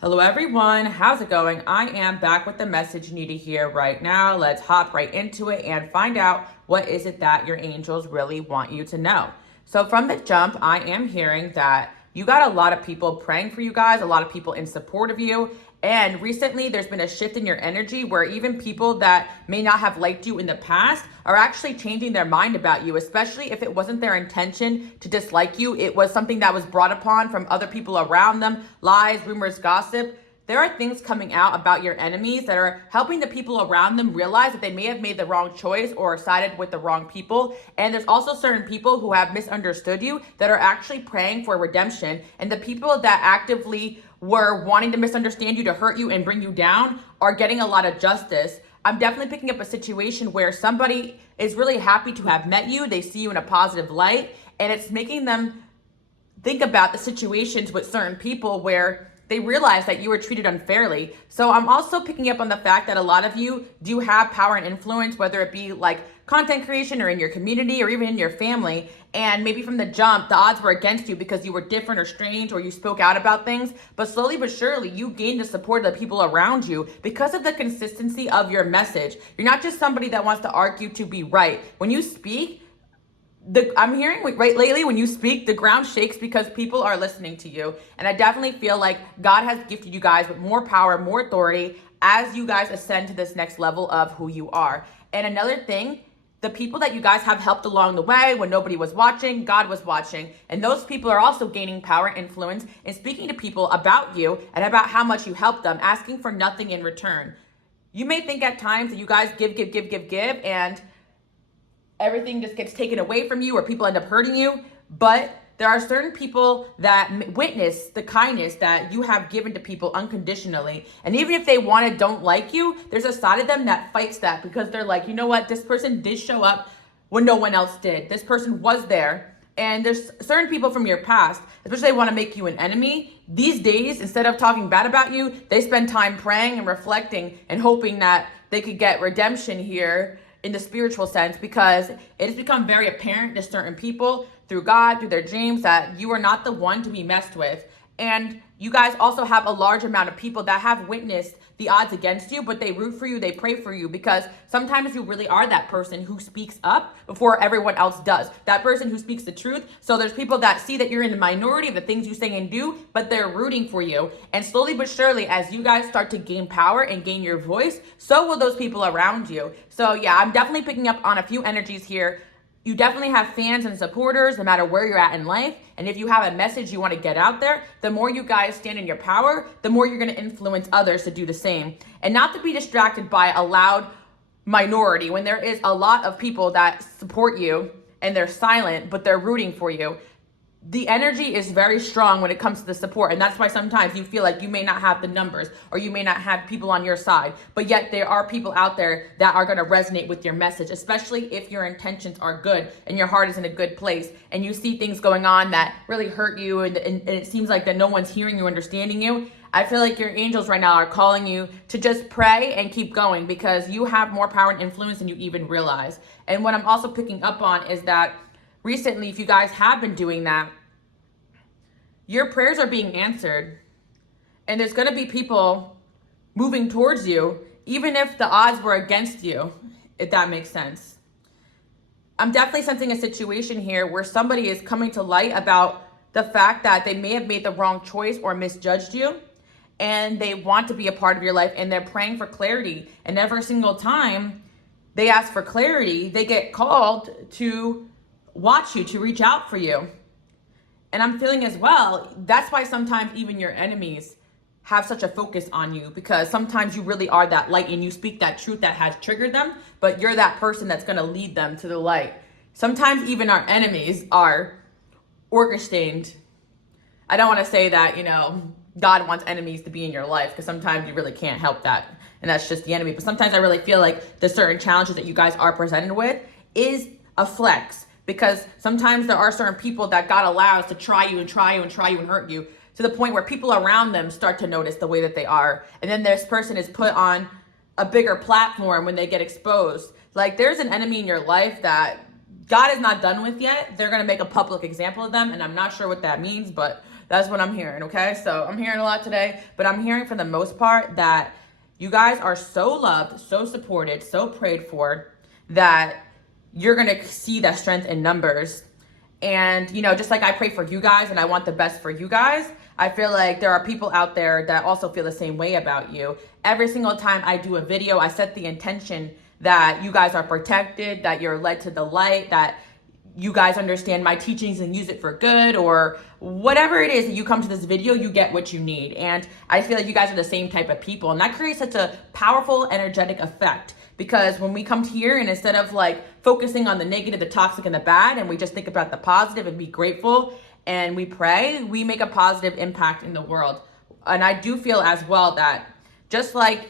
Hello everyone, how's it going? I am back with the message you need to hear right now. Let's hop right into it and find out what is it that your angels really want you to know. So from the jump, I am hearing that you got a lot of people praying for you guys, a lot of people in support of you. And recently there's been a shift in your energy where even people that may not have liked you in the past are actually changing their mind about you, especially if it wasn't their intention to dislike you. It was something that was brought upon from other people around them, lies, rumors, gossip. There are things coming out about your enemies that are helping the people around them realize that they may have made the wrong choice or sided with the wrong people. And there's also certain people who have misunderstood you that are actually praying for redemption. And the people that actively were wanting to misunderstand you, to hurt you and bring you down, are getting a lot of justice. I'm definitely picking up a situation where somebody is really happy to have met you. They see you in a positive light, and it's making them think about the situations with certain people where they realize that you were treated unfairly. So I'm also picking up on the fact that a lot of you do have power and influence, whether it be like content creation or in your community or even in your family. And maybe from the jump, the odds were against you because you were different or strange or you spoke out about things. But slowly but surely, you gained the support of the people around you because of the consistency of your message. You're not just somebody that wants to argue to be right. When you speak, I'm hearing right lately when you speak, the ground shakes because people are listening to you. And I definitely feel like God has gifted you guys with more power, more authority as you guys ascend to this next level of who you are. And another thing, the people that you guys have helped along the way when nobody was watching, God was watching. And those people are also gaining power and influence and speaking to people about you and about how much you helped them, asking for nothing in return. You may think at times that you guys give, and everything just gets taken away from you or people end up hurting you. But there are certain people that witness the kindness that you have given to people unconditionally. And even if they don't like you, there's a side of them that fights that because they're like, you know what? This person did show up when no one else did. This person was there. And there's certain people from your past, especially they want to make you an enemy. These days, instead of talking bad about you, they spend time praying and reflecting and hoping that they could get redemption here in the spiritual sense, because it has become very apparent to certain people through God, through their dreams, that you are not the one to be messed with. And you guys also have a large amount of people that have witnessed the odds against you, but they root for you, they pray for you, because sometimes you really are that person who speaks up before everyone else does. That person who speaks the truth. So there's people that see that you're in the minority of the things you say and do, but they're rooting for you. And slowly but surely, as you guys start to gain power and gain your voice, so will those people around you. So yeah, I'm definitely picking up on a few energies here. You definitely have fans and supporters no matter where you're at in life. And if you have a message you want to get out there, the more you guys stand in your power, the more you're going to influence others to do the same. And not to be distracted by a loud minority when there is a lot of people that support you and they're silent, but they're rooting for you. The energy is very strong when it comes to the support. And that's why sometimes you feel like you may not have the numbers or you may not have people on your side, but yet there are people out there that are going to resonate with your message, especially if your intentions are good and your heart is in a good place and you see things going on that really hurt you and it seems like that no one's hearing you, understanding you. I feel like your angels right now are calling you to just pray and keep going because you have more power and influence than you even realize. And what I'm also picking up on is that recently, if you guys have been doing that, your prayers are being answered. And there's going to be people moving towards you, even if the odds were against you, if that makes sense. I'm definitely sensing a situation here where somebody is coming to light about the fact that they may have made the wrong choice or misjudged you. And they want to be a part of your life and they're praying for clarity. And every single time they ask for clarity, they get called to watch you, to reach out for you. And I'm feeling as well, that's why sometimes even your enemies have such a focus on you, because sometimes you really are that light and you speak that truth that has triggered them, but you're that person that's going to lead them to the light. Sometimes even our enemies are orchestrated. I don't want to say that, God wants enemies to be in your life, because sometimes you really can't help that. And that's just the enemy. But sometimes I really feel like the certain challenges that you guys are presented with is a flex. Because sometimes there are certain people that God allows to try you and hurt you to the point where people around them start to notice the way that they are. And then this person is put on a bigger platform when they get exposed. Like there's an enemy in your life that God is not done with yet. They're going to make a public example of them. And I'm not sure what that means, but That's what I'm hearing, okay? So I'm hearing a lot today, but I'm hearing for the most part that you guys are so loved, so supported, so prayed for that you're going to see that strength in numbers. And, you know, just like I pray for you guys and I want the best for you guys, I feel like there are people out there that also feel the same way about you. Every single time I do a video, I set the intention that you guys are protected, that you're led to the light, that you guys understand my teachings and use it for good, or whatever it is that you come to this video, you get what you need. And I feel like you guys are the same type of people, and that creates such a powerful, energetic effect. Because when we come here and instead of like focusing on the negative, the toxic, and the bad, and we just think about the positive and be grateful and we pray, we make a positive impact in the world. And I do feel as well that just like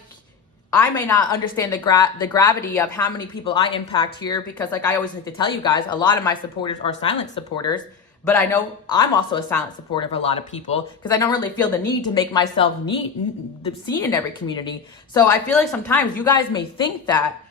I may not understand the gravity of how many people I impact here, because like I always like to tell you guys, a lot of my supporters are silent supporters, but I know I'm also a silent supporter of a lot of people because I don't really feel the need to make myself seen in every community. So I feel like sometimes you guys may think that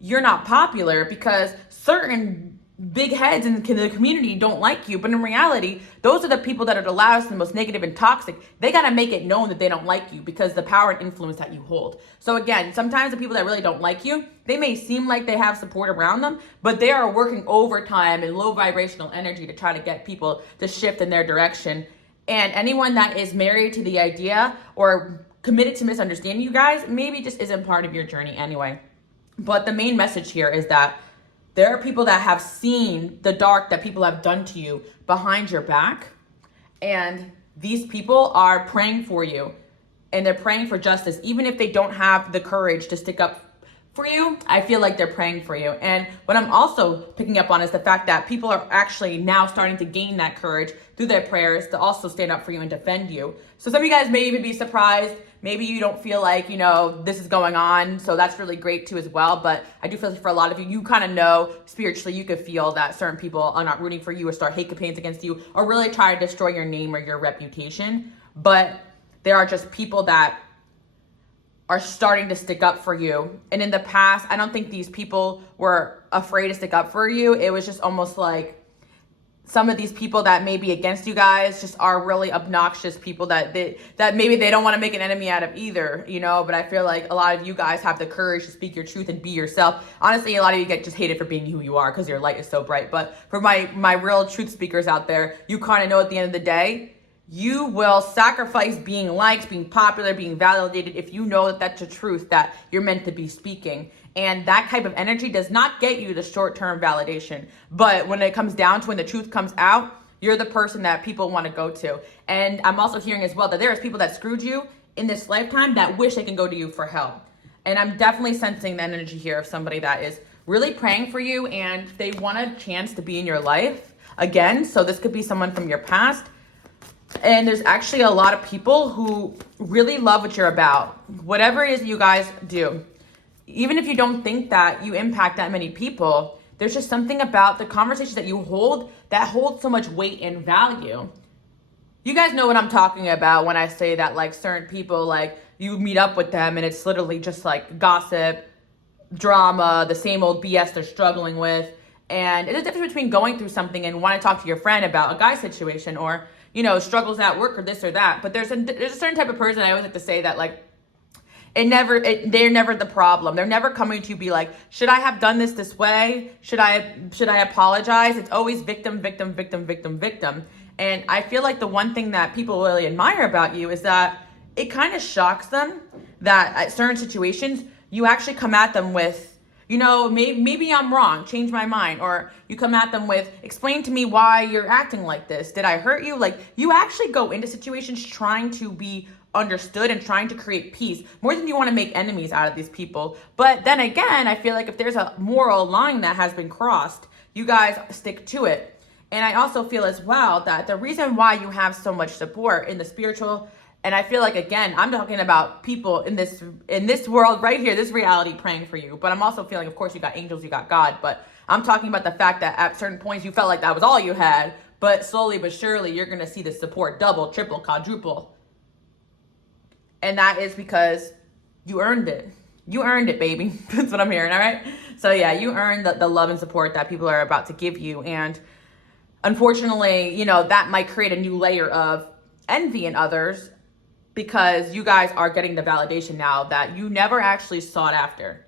you're not popular because certain big heads in the community don't like you, but in reality, those are the people that are the loudest and the most negative and toxic. They got to make it known that they don't like you because the power and influence that you hold. So again, sometimes the people that really don't like you, they may seem like they have support around them, but they are working overtime and low vibrational energy to try to get people to shift in their direction. And anyone that is married to the idea or committed to misunderstanding you guys, maybe just isn't part of your journey anyway. But the main message here is that there are people that have seen the dark that people have done to you behind your back. And these people are praying for you. And they're praying for justice. Even if they don't have the courage to stick up for you, I feel like they're praying for you. And what I'm also picking up on is the fact that people are actually now starting to gain that courage through their prayers to also stand up for you and defend you. So some of you guys may even be surprised. Maybe you don't feel like, you know, this is going on. So that's really great too as well. But I do feel like for a lot of you, you kind of know spiritually, you could feel that certain people are not rooting for you or start hate campaigns against you or really try to destroy your name or your reputation. But there are just people that are starting to stick up for you. And in the past, I don't think these people were afraid to stick up for you. It was just almost like some of these people that may be against you guys just are really obnoxious people that maybe they don't want to make an enemy out of either, you know. But I feel like a lot of you guys have the courage to speak your truth and be yourself. Honestly, a lot of you get just hated for being who you are because your light is so bright. But for my real truth speakers out there, you kind of know at the end of the day, you will sacrifice being liked, being popular, being validated if you know that that's the truth that you're meant to be speaking. And that type of energy does not get you the short-term validation. But when it comes down to when the truth comes out, you're the person that people want to go to. And I'm also hearing as well that there's people that screwed you in this lifetime that wish they can go to you for help. And I'm definitely sensing the energy here of somebody that is really praying for you and they want a chance to be in your life again. So this could be someone from your past. And there's actually a lot of people who really love what you're about. Whatever it is that you guys do. Even if you don't think that you impact that many people, there's just something about the conversations that you hold that hold so much weight and value. You guys know what I'm talking about when I say that, like, certain people, like, you meet up with them and it's literally just like gossip, drama, the same old BS they're struggling with. And there's a difference between going through something and want to talk to your friend about a guy situation or, you know, struggles at work or this or that. But there's a certain type of person I always like to say that, like, they're never the problem. They're never coming to you be like, should I have done this way? Should I apologize? It's always victim, victim, victim, victim, victim. And I feel like the one thing that people really admire about you is that it kind of shocks them that at certain situations, you actually come at them with, you know, maybe I'm wrong, change my mind. Or you come at them with, explain to me why you're acting like this. Did I hurt you? Like, you actually go into situations trying to be understood and trying to create peace more than you want to make enemies out of these people. But then again, I feel like if there's a moral line that has been crossed, you guys stick to it. And I also feel as well that the reason why you have so much support in the spiritual, and I feel like, again, I'm talking about people in this world right here, this reality praying for you. But I'm also feeling, of course, you got angels, you got God, but I'm talking about the fact that at certain points you felt like that was all you had, but slowly but surely you're going to see the support double, triple, quadruple. And that is because you earned it. You earned it, baby. That's what I'm hearing, all right? So yeah, you earned the love and support that people are about to give you. And unfortunately, you know, that might create a new layer of envy in others because you guys are getting the validation now that you never actually sought after.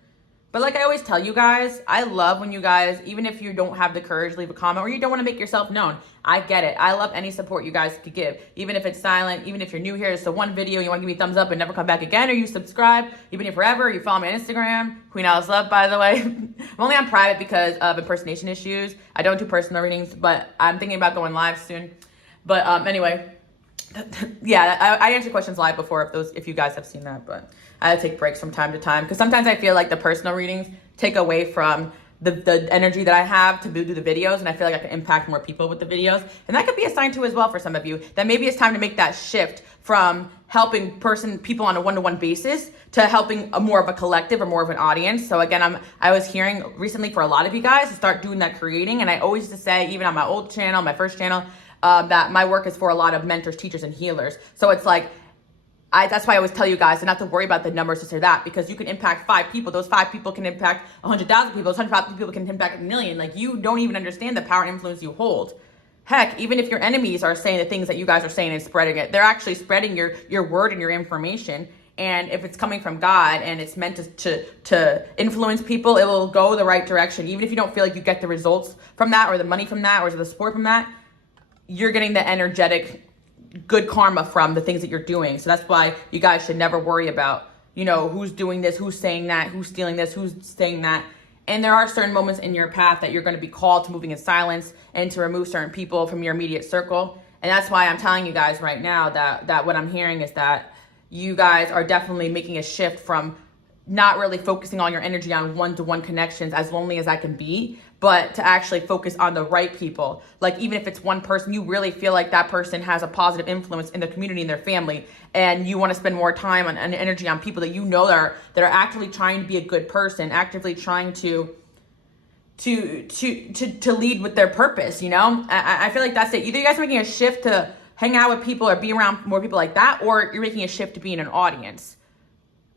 But like I always tell you guys, I love when you guys, even if you don't have the courage to leave a comment or you don't want to make yourself known, I get it. I love any support you guys could give, even if it's silent, even if you're new here, it's the one video, you want to give me a thumbs up and never come back again, or you subscribe, you've been here forever, you follow me on Instagram, Queen Alice Love, by the way. I'm only on private because of impersonation issues. I don't do personal readings, but I'm thinking about going live soon. But anyway, yeah, I answered questions live before if you guys have seen that, but I had to take breaks from time to time because sometimes I feel like the personal readings take away from the energy that I have to do the videos, and I feel like I can impact more people with the videos. And that could be a sign too as well for some of you that maybe it's time to make that shift from helping people on a one-to-one basis to helping more of a collective or more of an audience. So again, I was hearing recently for a lot of you guys to start doing that creating, and I always used to say, even on my old channel, my first channel, that my work is for a lot of mentors, teachers, and healers. So it's like, that's why I always tell you guys to not to worry about the numbers, this or that, because you can impact 5 people. Those 5 people can impact 100,000 people. Those 100,000 people can impact 1 million. Like, you don't even understand the power and influence you hold. Heck, even if your enemies are saying the things that you guys are saying and spreading it, they're actually spreading your word and your information. And if it's coming from God and it's meant to influence people, it will go the right direction. Even if you don't feel like you get the results from that or the money from that or the support from that, you're getting the energetic good karma from the things that you're doing. So that's why you guys should never worry about, who's doing this, who's saying that, who's stealing this, who's saying that. And there are certain moments in your path that you're going to be called to moving in silence and to remove certain people from your immediate circle. And that's why I'm telling you guys right now that what I'm hearing is that you guys are definitely making a shift from not really focusing all your energy on one-to-one connections, as lonely as that can be, but to actually focus on the right people. Like, even if it's one person, you really feel like that person has a positive influence in the community and their family, and you want to spend more time and energy on people that that are actively trying to be a good person, actively trying to lead with their purpose. I feel like that's it. Either you guys are making a shift to hang out with people or be around more people like that, or you're making a shift to be in an audience.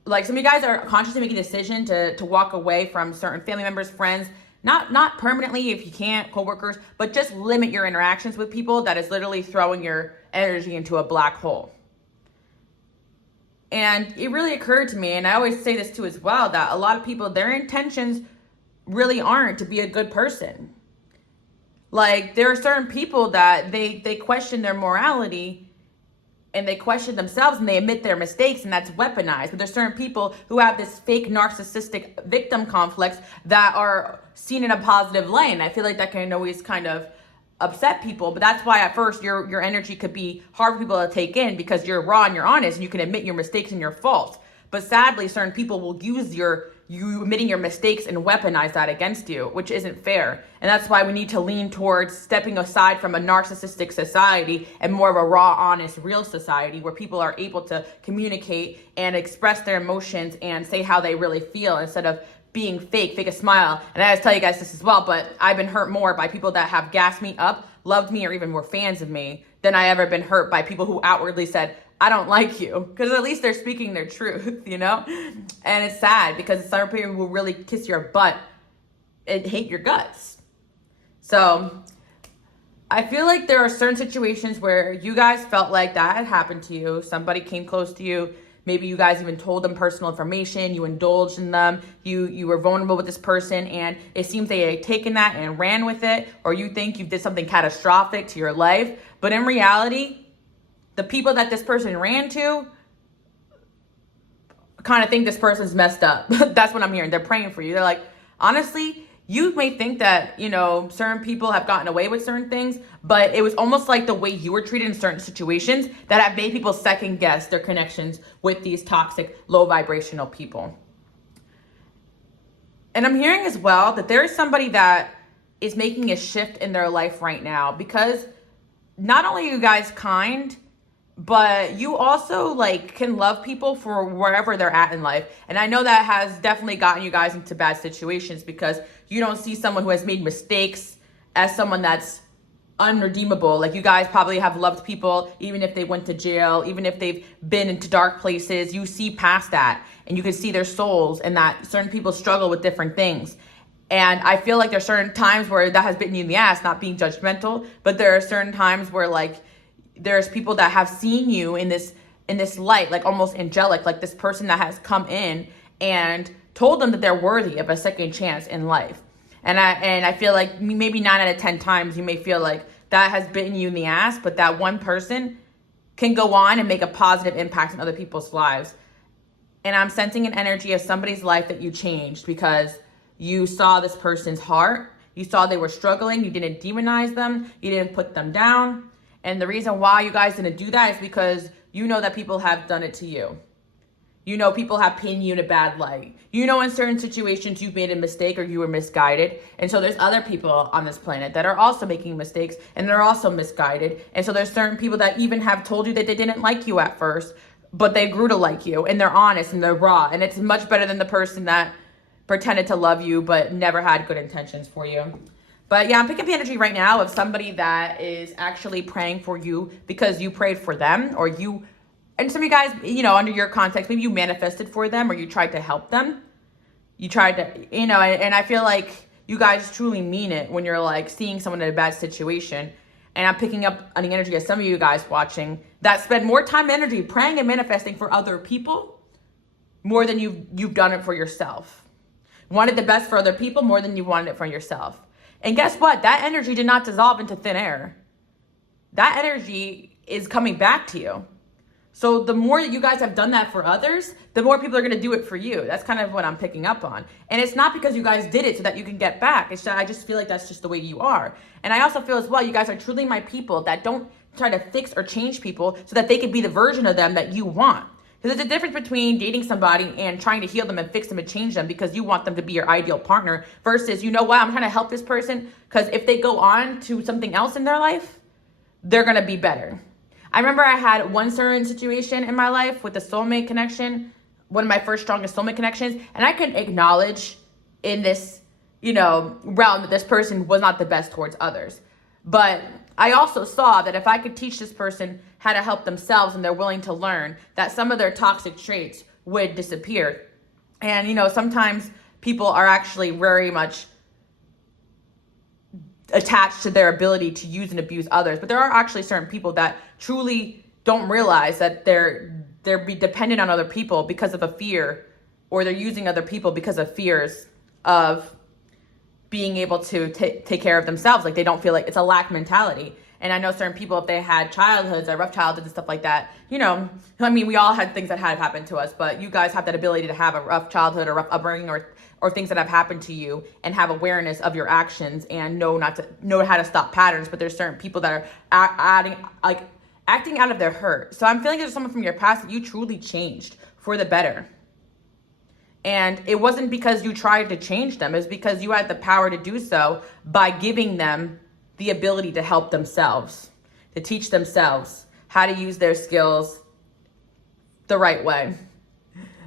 Like, some of you guys are consciously making a decision to walk away from certain family members, friends, not permanently if you can't, coworkers, but just limit your interactions with people that is literally throwing your energy into a black hole. And it really occurred to me, and I always say this too as well, that a lot of people, their intentions really aren't to be a good person. Like, there are certain people that they question their morality and they question themselves and they admit their mistakes, and that's weaponized. But there's certain people who have this fake narcissistic victim complex that are seen in a positive light. And I feel like that can always kind of upset people. But that's why at first your energy could be hard for people to take in, because you're raw and you're honest and you can admit your mistakes and your faults. But sadly, certain people will use you admitting your mistakes and weaponize that against you, which isn't fair. And that's why we need to lean towards stepping aside from a narcissistic society and more of a raw, honest, real society where people are able to communicate and express their emotions and say how they really feel instead of being fake a smile. And I always tell you guys this as well, but I've been hurt more by people that have gassed me up, loved me, or even were fans of me than I ever been hurt by people who outwardly said, I don't like you, because at least they're speaking their truth, And it's sad because some people will really kiss your butt and hate your guts. So I feel like there are certain situations where you guys felt like that had happened to you. Somebody came close to you. Maybe you guys even told them personal information. You indulged in them. You were vulnerable with this person, and it seems they had taken that and ran with it, or you think you did something catastrophic to your life. But in reality, the people that this person ran to kind of think this person's messed up. That's what I'm hearing. They're praying for you. They're like, honestly, you may think that, certain people have gotten away with certain things, but it was almost like the way you were treated in certain situations that have made people second guess their connections with these toxic, low vibrational people. And I'm hearing as well that there is somebody that is making a shift in their life right now, because not only are you guys kind, but you also can love people for wherever they're at in life. And I know that has definitely gotten you guys into bad situations, because you don't see someone who has made mistakes as someone that's unredeemable. Like, you guys probably have loved people even if they went to jail, even if they've been into dark places. You see past that and you can see their souls, and that certain people struggle with different things. And I feel like there's certain times where that has bitten you in the ass, not being judgmental, but there are certain times where there's people that have seen you in this light, like almost angelic, like this person that has come in and told them that they're worthy of a second chance in life. And I feel like maybe 9 out of 10 times you may feel like that has bitten you in the ass, but that one person can go on and make a positive impact in other people's lives. And I'm sensing an energy of somebody's life that you changed because you saw this person's heart. You saw they were struggling. You didn't demonize them. You didn't put them down. And the reason why you guys didn't do that is because you know that people have done it to you. You know people have pinned you in a bad light. You know in certain situations you've made a mistake or you were misguided. And so there's other people on this planet that are also making mistakes and they're also misguided. And so there's certain people that even have told you that they didn't like you at first, but they grew to like you and they're honest and they're raw. And it's much better than the person that pretended to love you but never had good intentions for you. But yeah, I'm picking up the energy right now of somebody that is actually praying for you because you prayed for them, or you, and some of you guys, you know, under your context, maybe you manifested for them or you tried to help them. You tried to, you know, and I feel like you guys truly mean it when you're like seeing someone in a bad situation. And I'm picking up on the energy of some of you guys watching that spend more time and energy praying and manifesting for other people more than you've done it for yourself. Wanted the best for other people more than you wanted it for yourself. And guess what? That energy did not dissolve into thin air. That energy is coming back to you. So the more that you guys have done that for others, the more people are going to do it for you. That's kind of what I'm picking up on. And it's not because you guys did it so that you can get back. It's that I just feel like that's just the way you are. And I also feel as well, you guys are truly my people that don't try to fix or change people so that they can be the version of them that you want. Because there's a difference between dating somebody and trying to heal them and fix them and change them because you want them to be your ideal partner versus, you know what, I'm trying to help this person because if they go on to something else in their life, they're going to be better. I remember I had one certain situation in my life with a soulmate connection, one of my first strongest soulmate connections, and I could acknowledge in this, you know, realm that this person was not the best towards others. But I also saw that if I could teach this person how to help themselves and they're willing to learn, that some of their toxic traits would disappear. And, you know, sometimes people are actually very much attached to their ability to use and abuse others. But there are actually certain people that truly don't realize that they're be dependent on other people because of a fear, or they're using other people because of fears of being able to take care of themselves. Like they don't feel like it's a lack mentality. And I know certain people, if they had childhoods or rough childhoods and stuff like that, you know, I mean, we all had things that had happened to us, but you guys have that ability to have a rough childhood or rough upbringing or things that have happened to you and have awareness of your actions and know how to stop patterns. But there's certain people that are acting out of their hurt. So I'm feeling there's someone from your past that you truly changed for the better. And it wasn't because you tried to change them. It's because you had the power to do so by giving them the ability to help themselves, to teach themselves how to use their skills the right way.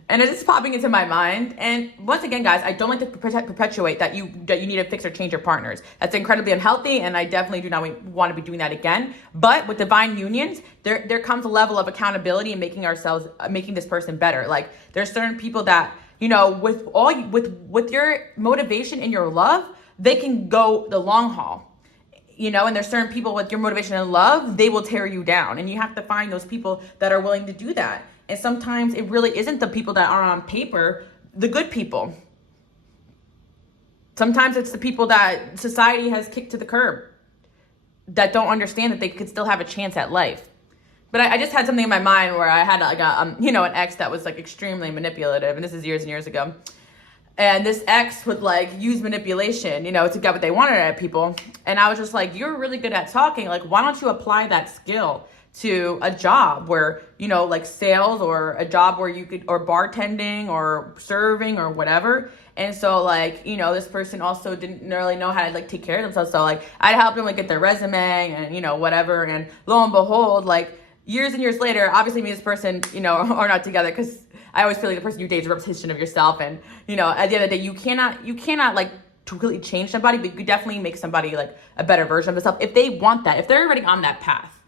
And it's just popping into my mind. And once again, guys, I don't like to perpetuate that you need to fix or change your partners. That's incredibly unhealthy, and I definitely do not want to be doing that again. But with divine unions, there comes a level of accountability and making this person better. Like there's certain people that, you know, with your motivation and your love, they can go the long haul. You know, and there's certain people with your motivation and love, they will tear you down. And you have to find those people that are willing to do that. And sometimes it really isn't the people that are on paper, the good people. Sometimes it's the people that society has kicked to the curb that don't understand that they could still have a chance at life. But I just had something in my mind where I had like an ex that was like extremely manipulative. And this is years and years ago. And this ex would like use manipulation, you know, to get what they wanted at people. And I was just like, you're really good at talking. Like, why don't you apply that skill to a job where, you know, like sales, or a job where you could, or bartending or serving or whatever. And so like, you know, this person also didn't really know how to like take care of themselves. So like I'd help them like get their resume and, you know, whatever. And lo and behold, like years and years later, obviously me and this person, you know, are not together because I always feel like the person you date is a repetition of yourself. And, you know, at the end of the day, you cannot like completely change somebody, but you could definitely make somebody like a better version of themselves if they want that, if they're already on that path.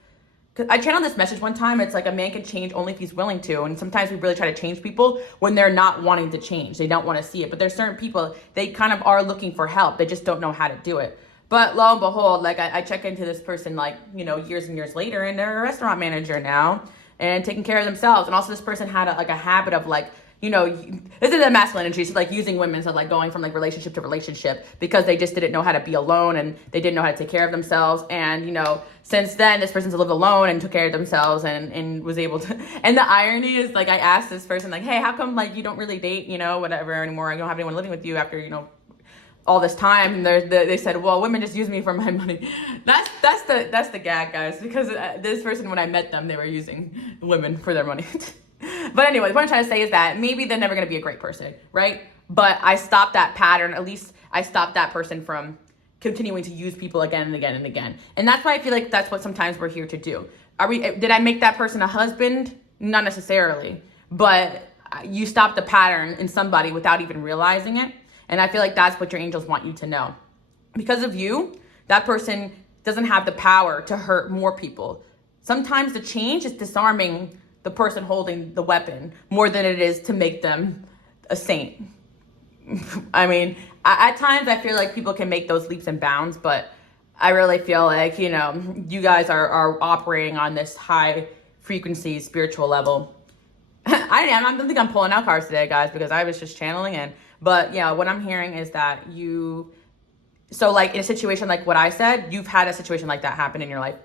Because I channeled this message one time. It's like a man can change only if he's willing to. And sometimes we really try to change people when they're not wanting to change. They don't want to see it. But there's certain people, they kind of are looking for help. They just don't know how to do it. But lo and behold, like I check into this person like, years and years later, and they're a restaurant manager now and taking care of themselves. And also this person had a habit of like, this is a masculine energy, so like using women, so like going from like relationship to relationship because they just didn't know how to be alone and they didn't know how to take care of themselves. And since then this person's lived alone and took care of themselves and was able to. And the irony is like I asked this person like, hey, how come like you don't really date whatever anymore? You don't have anyone living with you after all this time. And they said, well, women just use me for my money. That's the gag, guys, because this person, when I met them, they were using women for their money. But anyway, what I'm trying to say is that maybe they're never going to be a great person, right? But I stopped that pattern. At least I stopped that person from continuing to use people again and again and again. And that's why I feel like that's what sometimes we're here to do. Did I make that person a husband? Not necessarily. But you stop the pattern in somebody without even realizing it. And I feel like that's what your angels want you to know. Because of you, that person doesn't have the power to hurt more people. Sometimes the change is disarming the person holding the weapon more than it is to make them a saint. I mean, at times I feel like people can make those leaps and bounds, but I really feel like, you guys are operating on this high frequency spiritual level. I don't think I'm pulling out cards today, guys, because I was just channeling in. But yeah, what I'm hearing is that so like in a situation like what I said, you've had a situation like that happen in your life.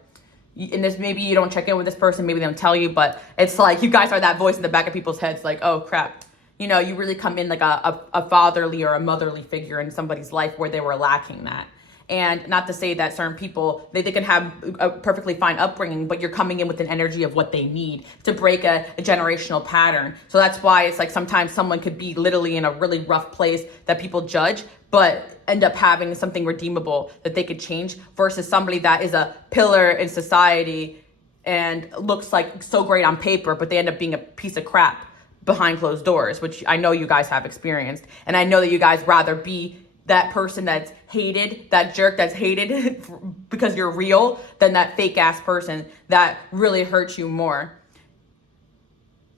And this, maybe you don't check in with this person, maybe they don't tell you, but it's like you guys are that voice in the back of people's heads like, oh crap, you really come in like a fatherly or a motherly figure in somebody's life where they were lacking that. And not to say that certain people, they can have a perfectly fine upbringing, but you're coming in with an energy of what they need to break a generational pattern. So that's why it's like sometimes someone could be literally in a really rough place that people judge, but end up having something redeemable that they could change versus somebody that is a pillar in society and looks like so great on paper, but they end up being a piece of crap behind closed doors, which I know you guys have experienced. And I know that you guys rather be that person that's hated, that jerk that's hated because you're real, than that fake ass person that really hurts you more.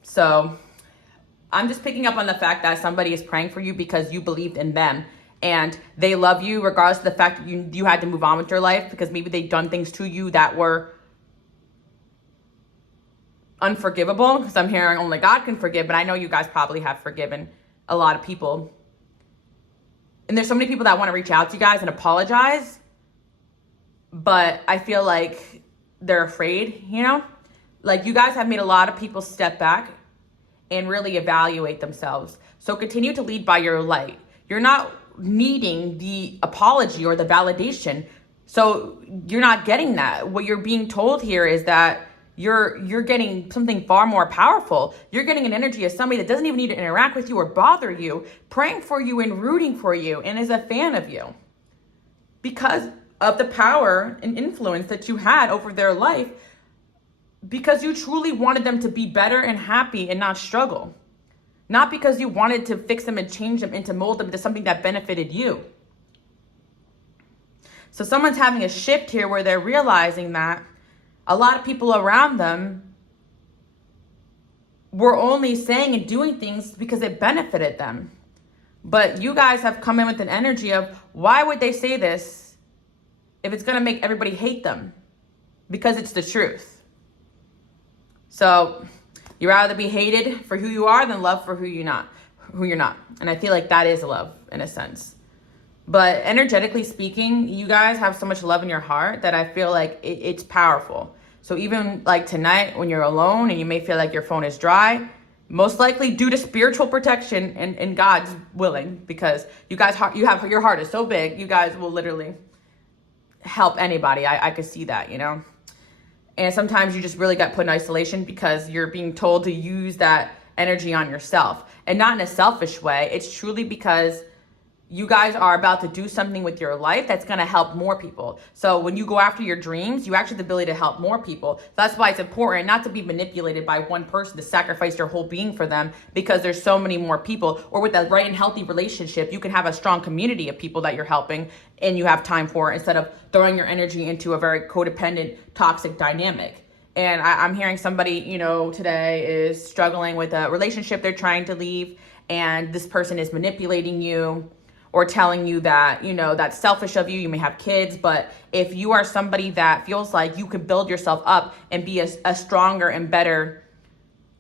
So I'm just picking up on the fact that somebody is praying for you because you believed in them and they love you regardless of the fact that you had to move on with your life because maybe they've done things to you that were unforgivable, because I'm hearing only God can forgive, but I know you guys probably have forgiven a lot of people. And there's so many people that want to reach out to you guys and apologize, but I feel like they're afraid, Like you guys have made a lot of people step back and really evaluate themselves. So continue to lead by your light. You're not needing the apology or the validation. So you're not getting that. What you're being told here is that you're getting something far more powerful. You're getting an energy of somebody that doesn't even need to interact with you or bother you, praying for you and rooting for you and is a fan of you because of the power and influence that you had over their life, because you truly wanted them to be better and happy and not struggle. Not because you wanted to fix them and change them and to mold them into something that benefited you. So someone's having a shift here where they're realizing that a lot of people around them were only saying and doing things because it benefited them. But you guys have come in with an energy of, why would they say this if it's going to make everybody hate them? Because it's the truth. So you'd rather be hated for who you are than loved for who you're not. And I feel like that is love in a sense. But energetically speaking, you guys have so much love in your heart that I feel like it's powerful. So even like tonight when you're alone and you may feel like your phone is dry, most likely due to spiritual protection and God's willing, because your heart is so big, you guys will literally help anybody. I could see that, And sometimes you just really got put in isolation because you're being told to use that energy on yourself, and not in a selfish way. It's truly because you guys are about to do something with your life that's going to help more people. So when you go after your dreams, you actually have the ability to help more people. That's why it's important not to be manipulated by one person to sacrifice your whole being for them, because there's so many more people. Or with a right and healthy relationship, you can have a strong community of people that you're helping and you have time for, instead of throwing your energy into a very codependent, toxic dynamic. And I'm hearing somebody, today is struggling with a relationship they're trying to leave, and this person is manipulating you, or telling you that, you know, that's selfish of you. You may have kids, but if you are somebody that feels like you could build yourself up and be a stronger and better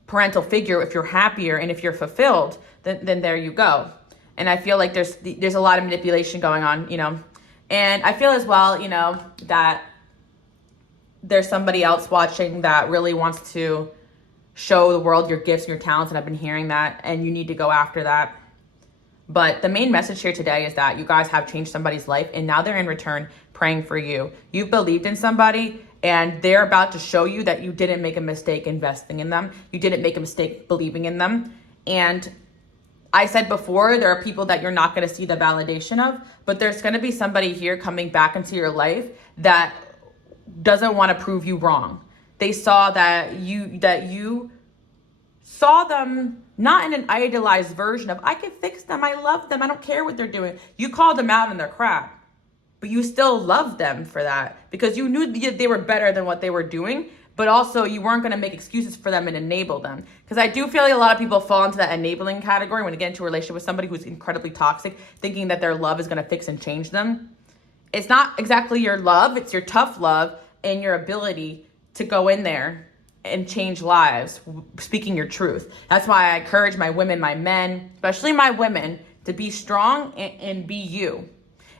parental figure, if you're happier and if you're fulfilled, then there you go. And I feel like there's a lot of manipulation going on, you know. And I feel as well, you know, that there's somebody else watching that really wants to show the world your gifts and your talents, and I've been hearing that, and you need to go after that. But the main message here today is that you guys have changed somebody's life, and now they're in return praying for you. You've believed in somebody, and they're about to show you that you didn't make a mistake investing in them. You didn't make a mistake believing in them. And I said before, there are people that you're not going to see the validation of, but there's going to be somebody here coming back into your life that doesn't want to prove you wrong. They saw that you saw them not in an idealized version of, I can fix them, I love them, I don't care what they're doing. You called them out on their crap, but you still loved them for that because you knew they were better than what they were doing, but also you weren't going to make excuses for them and enable them. Because I do feel like a lot of people fall into that enabling category when they get into a relationship with somebody who's incredibly toxic, thinking that their love is going to fix and change them. It's not exactly your love, it's your tough love and your ability to go in there and change lives, speaking your truth. That's why I encourage my women, my men, especially my women, to be strong and be you.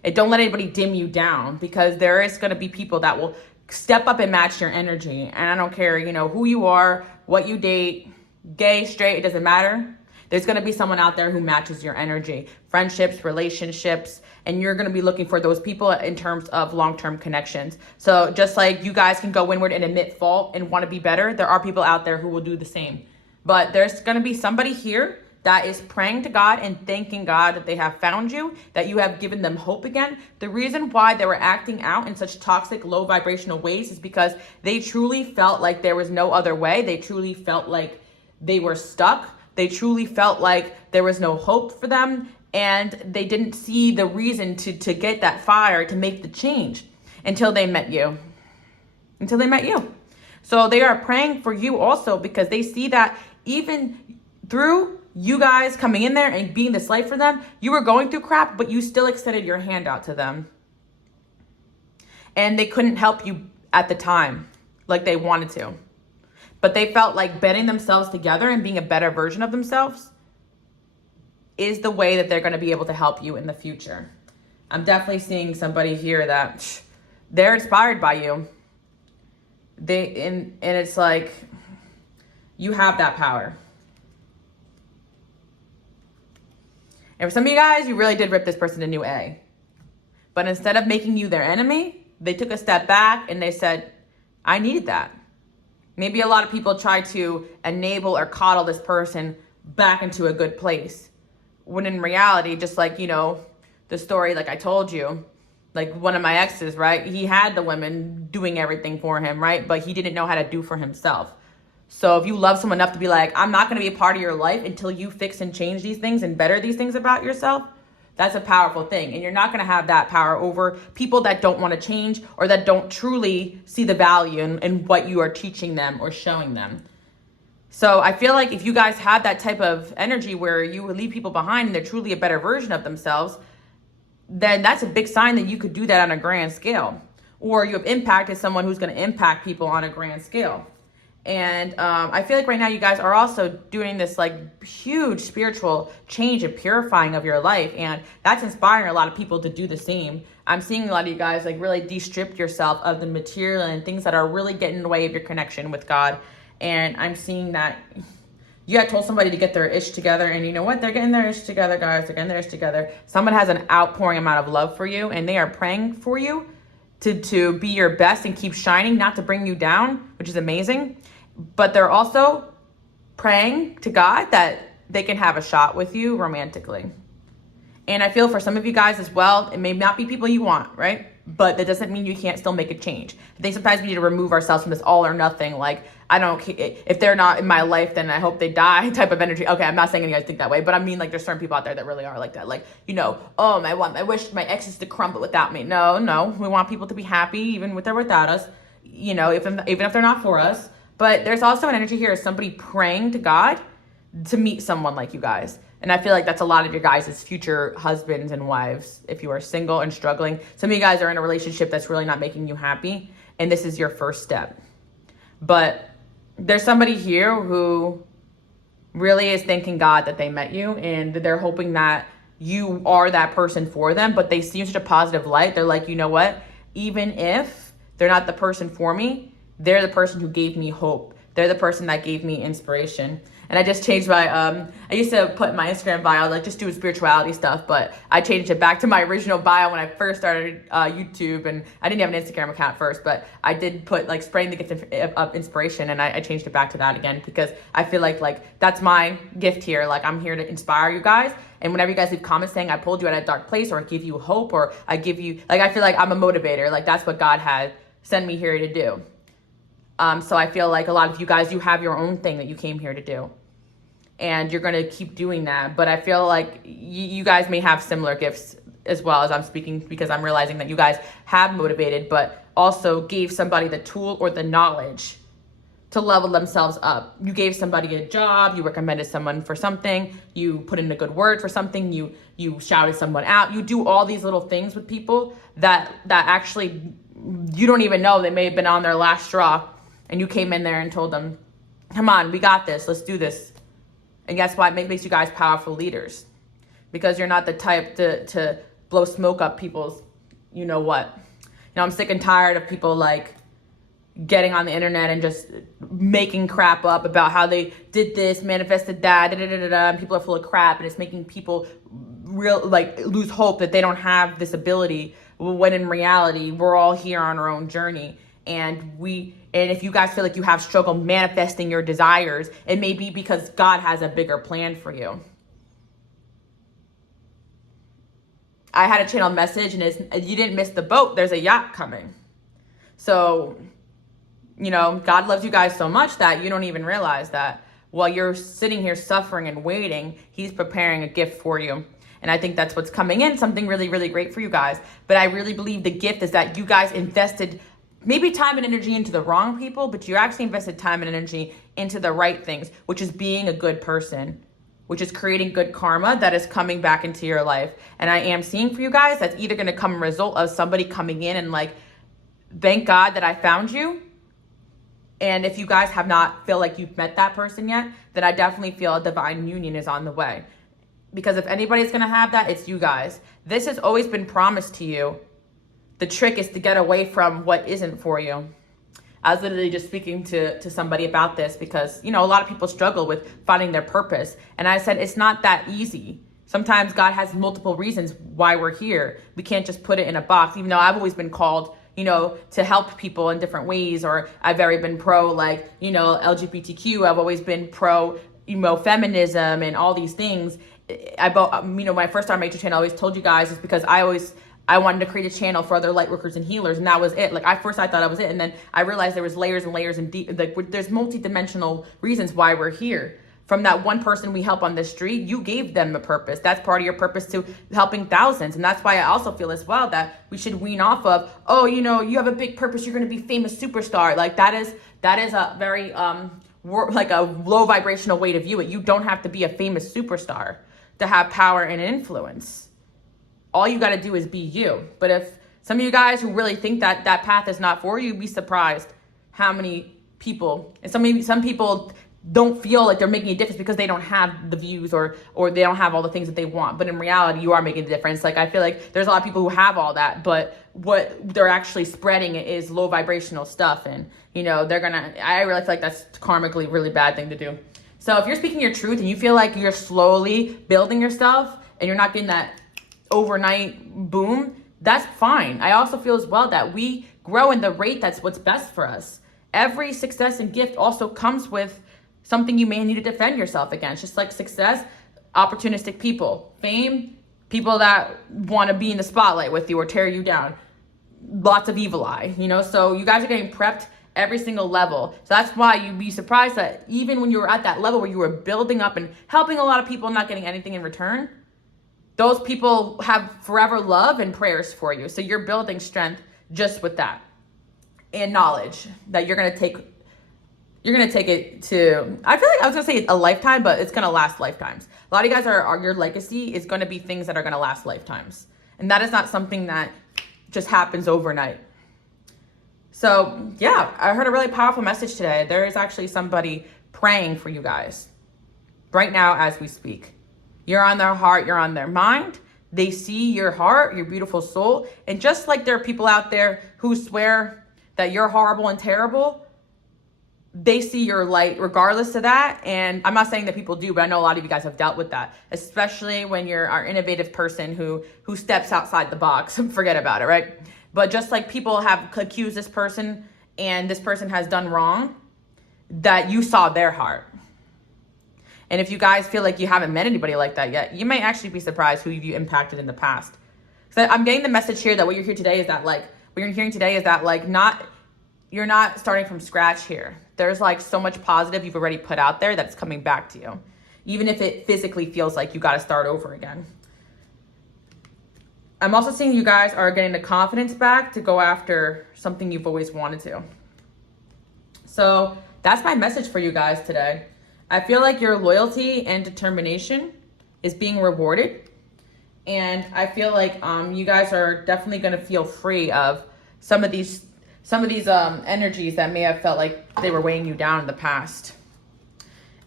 And don't let anybody dim you down, because there is going to be people that will step up and match your energy. And I don't care, you know, who you are, what you date, gay, straight, it doesn't matter. There's going to be someone out there who matches your energy, friendships, relationships, and you're going to be looking for those people in terms of long-term connections. So just like you guys can go inward and admit fault and want to be better, there are people out there who will do the same. But there's going to be somebody here that is praying to God and thanking God that they have found you, that you have given them hope again. The reason why they were acting out in such toxic, low vibrational ways is because they truly felt like there was no other way. They truly felt like they were stuck. They truly felt like there was no hope for them, and they didn't see the reason to get that fire, to make the change until they met you. So they are praying for you also, because they see that even through you guys coming in there and being this light for them, you were going through crap, but you still extended your hand out to them. And they couldn't help you at the time like they wanted to. But they felt like betting themselves together and being a better version of themselves is the way that they're going to be able to help you in the future. I'm definitely seeing somebody here that they're inspired by you. And it's like, you have that power. And for some of you guys, you really did rip this person a new A. But instead of making you their enemy, they took a step back and they said, I needed that. Maybe a lot of people try to enable or coddle this person back into a good place. When in reality, just like, you know, the story, like I told you, like one of my exes, right? He had the women doing everything for him, right? But he didn't know how to do for himself. So if you love someone enough to be like, I'm not going to be a part of your life until you fix and change these things and better these things about yourself, that's a powerful thing. And you're not going to have that power over people that don't want to change or that don't truly see the value in what you are teaching them or showing them. So I feel like if you guys had that type of energy where you would leave people behind and they're truly a better version of themselves, then that's a big sign that you could do that on a grand scale. Or you have impacted someone who's going to impact people on a grand scale. And I feel like right now you guys are also doing this like huge spiritual change and purifying of your life. And that's inspiring a lot of people to do the same. I'm seeing a lot of you guys like really de-strip yourself of the material and things that are really getting in the way of your connection with God. And I'm seeing that you had told somebody to get their ish together, and you know what? They're getting their ish together, guys. They're getting their ish together. Someone has an outpouring amount of love for you, and they are praying for you to be your best and keep shining, not to bring you down, which is amazing. But they're also praying to God that they can have a shot with you romantically. And I feel for some of you guys as well, it may not be people you want, right? But that doesn't mean you can't still make a change. I think sometimes we need to remove ourselves from this all or nothing. Like, I don't, if they're not in my life, then I hope they die type of energy. Okay, I'm not saying you guys think that way, but I mean, like, there's certain people out there that really are like that. Like, you know, oh, I wish my exes to crumble without me. No, we want people to be happy, even with or without us, you know, even if they're not for us. But there's also an energy here of somebody praying to God to meet someone like you guys. And I feel like that's a lot of your guys' future husbands and wives. If you are single and struggling, some of you guys are in a relationship that's really not making you happy, and this is your first step. But there's somebody here who really is thanking God that they met you, and they're hoping that you are that person for them, but they see such a positive light. They're like, you know what? Even if they're not the person for me, they're the person who gave me hope. They're the person that gave me inspiration. And I just changed my, I used to put in my Instagram bio, like just doing spirituality stuff, but I changed it back to my original bio when I first started YouTube. And I didn't have an Instagram account first, but I did put like spraying the gift of inspiration, and I changed it back to that again because I feel like that's my gift here. Like I'm here to inspire you guys. And whenever you guys leave comments saying I pulled you out of a dark place, or I give you hope, or I give you, like, I feel like I'm a motivator. Like that's what God had sent me here to do. So I feel like a lot of you guys, you have your own thing that you came here to do. And you're going to keep doing that. But I feel like you guys may have similar gifts as well, as I'm speaking, because I'm realizing that you guys have motivated, but also gave somebody the tool or the knowledge to level themselves up. You gave somebody a job, you recommended someone for something, you put in a good word for something, you shouted someone out. You do all these little things with people that actually you don't even know. They may have been on their last straw, and you came in there and told them, come on, we got this, let's do this. And that's why it makes you guys powerful leaders, because you're not the type to blow smoke up people's, you know what. You know, I'm sick and tired of people like getting on the internet and just making crap up about how they did this, manifested that, and people are full of crap, and it's making people lose hope that they don't have this ability, when in reality, we're all here on our own journey. And if you guys feel like you have struggle manifesting your desires, it may be because God has a bigger plan for you. I had a channel message, and you didn't miss the boat. There's a yacht coming. So, you know, God loves you guys so much that you don't even realize that while you're sitting here suffering and waiting, he's preparing a gift for you. And I think that's what's coming in, something really, really great for you guys. But I really believe the gift is that you guys invested maybe time and energy into the wrong people, but you actually invested time and energy into the right things, which is being a good person, which is creating good karma that is coming back into your life. And I am seeing for you guys, that's either going to come a result of somebody coming in and like, thank God that I found you. And if you guys have not feel like you've met that person yet, then I definitely feel a divine union is on the way. Because if anybody's going to have that, it's you guys. This has always been promised to you. The trick is to get away from what isn't for you. I was literally just speaking to somebody about this because, you know, a lot of people struggle with finding their purpose. And I said, it's not that easy. Sometimes God has multiple reasons why we're here. We can't just put it in a box, even though I've always been called, you know, to help people in different ways, or I've very been pro, like, you know, LGBTQ. I've always been pro, you know, feminism and all these things. You know, when I first started my YouTube channel, I always told you guys, is because I wanted to create a channel for other light workers and healers, and that was it. Like, I thought that was it, and then I realized there was layers and layers and deep, like, there's multi-dimensional reasons why we're here. From that one person we help on the street, you gave them a purpose. That's part of your purpose to helping thousands. And that's why I also feel as well that we should wean off of, oh, you know, you have a big purpose, you're going to be famous superstar. Like, that is a very, like a low vibrational way to view it. You don't have to be a famous superstar to have power and influence. All you got to do is be you. But if some of you guys who really think that that path is not for you, be surprised how many people, and some people don't feel like they're making a difference because they don't have the views or they don't have all the things that they want. But in reality, you are making a difference. Like, I feel like there's a lot of people who have all that, but what they're actually spreading is low vibrational stuff. And, you know, I really feel like that's karmically really bad thing to do. So if you're speaking your truth and you feel like you're slowly building yourself and you're not getting that overnight boom, that's fine. I also feel as well that we grow in the rate that's what's best for us. Every success and gift also comes with something you may need to defend yourself against. Just like success, opportunistic people, fame, people that want to be in the spotlight with you or tear you down, lots of evil eye, you know? So you guys are getting prepped every single level. So that's why you'd be surprised that even when you were at that level where you were building up and helping a lot of people, not getting anything in return, those people have forever love and prayers for you. So you're building strength just with that, and knowledge that you're going to take you're going to take it to, I feel like I was going to say a lifetime, but it's going to last lifetimes. A lot of you guys your legacy is going to be things that are going to last lifetimes. And that is not something that just happens overnight. So yeah, I heard a really powerful message today. There is actually somebody praying for you guys right now as we speak. You're on their heart, you're on their mind. They see your heart, your beautiful soul. And just like there are people out there who swear that you're horrible and terrible, they see your light regardless of that. And I'm not saying that people do, but I know a lot of you guys have dealt with that, especially when you're our innovative person who steps outside the box. Forget about it, right? But just like people have accused this person and this person has done wrong, that you saw their heart. And if you guys feel like you haven't met anybody like that yet, you might actually be surprised who you impacted in the past. So I'm getting the message here that what you're here today is that like, what you're hearing today is that like you're not starting from scratch here. There's like so much positive you've already put out there that's coming back to you. Even if it physically feels like you got to start over again. I'm also seeing you guys are getting the confidence back to go after something you've always wanted to. So that's my message for you guys today. I feel like your loyalty and determination is being rewarded. And I feel like you guys are definitely going to feel free of some of these energies that may have felt like they were weighing you down in the past.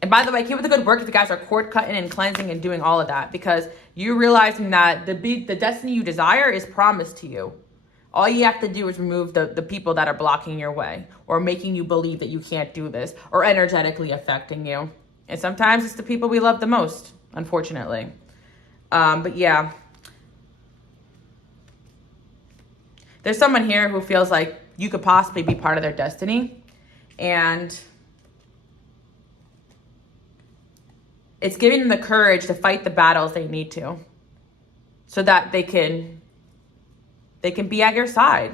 And by the way, keep up the good work if you guys are cord cutting and cleansing and doing all of that, because you're realizing that the destiny you desire is promised to you. All you have to do is remove the people that are blocking your way or making you believe that you can't do this or energetically affecting you. And sometimes it's the people we love the most, unfortunately. But yeah, there's someone here who feels like you could possibly be part of their destiny. And it's giving them the courage to fight the battles they need to so that they can be at your side.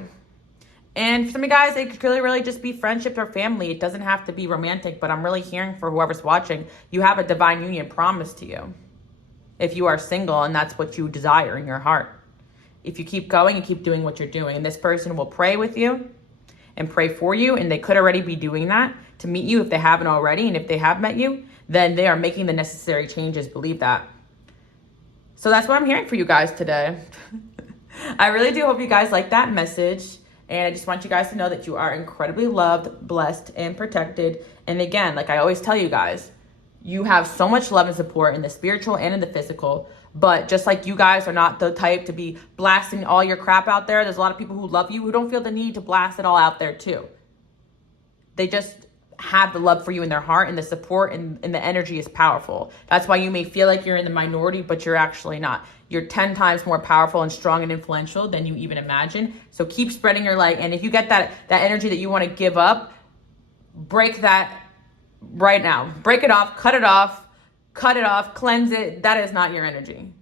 And for some of you guys, it could really just be friendship or family. It doesn't have to be romantic, but I'm really hearing for whoever's watching, you have a divine union promised to you. If you are single and that's what you desire in your heart. If you keep going and keep doing what you're doing, and this person will pray with you and pray for you, and they could already be doing that to meet you if they haven't already. And if they have met you, then they are making the necessary changes. Believe that. So that's what I'm hearing for you guys today. I really do hope you guys like that message. And I just want you guys to know that you are incredibly loved, blessed, and protected. And again, like I always tell you guys, you have so much love and support in the spiritual and in the physical. But just like you guys are not the type to be blasting all your crap out there, there's a lot of people who love you who don't feel the need to blast it all out there too. They just have the love for you in their heart, and the support and the energy is powerful. That's why you may feel like you're in the minority, but you're actually not. You're 10 times more powerful and strong and influential than you even imagine. So keep spreading your light. And if you get that energy that you want to give up, break that right now. Break it off, cut it off, cleanse it. That is not your energy.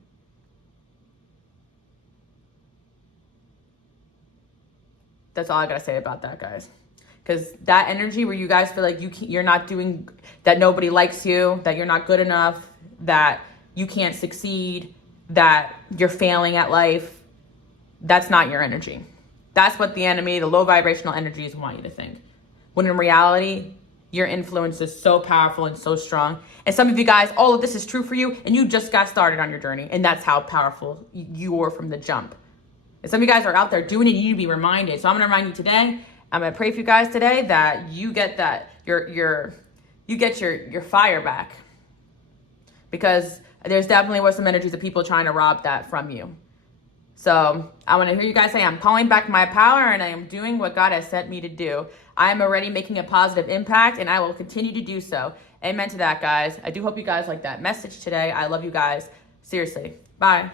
That's all I gotta say about that, guys. Because that energy where you guys feel like you're not doing, that nobody likes you, that you're not good enough, that you can't succeed, that you're failing at life, that's not your energy. That's what the enemy, the low vibrational energies want you to think. When in reality, your influence is so powerful and so strong. And some of you guys, all of this is true for you, and you just got started on your journey. And that's how powerful you were from the jump. And some of you guys are out there doing it, and you need to be reminded. So I'm gonna remind you today, I'm gonna pray for you guys today that you get that, you get your fire back. Because there's definitely were some energies of people trying to rob that from you. So I want to hear you guys say, I'm calling back my power and I am doing what God has sent me to do. I am already making a positive impact and I will continue to do so. Amen to that, guys. I do hope you guys like that message today. I love you guys. Seriously. Bye.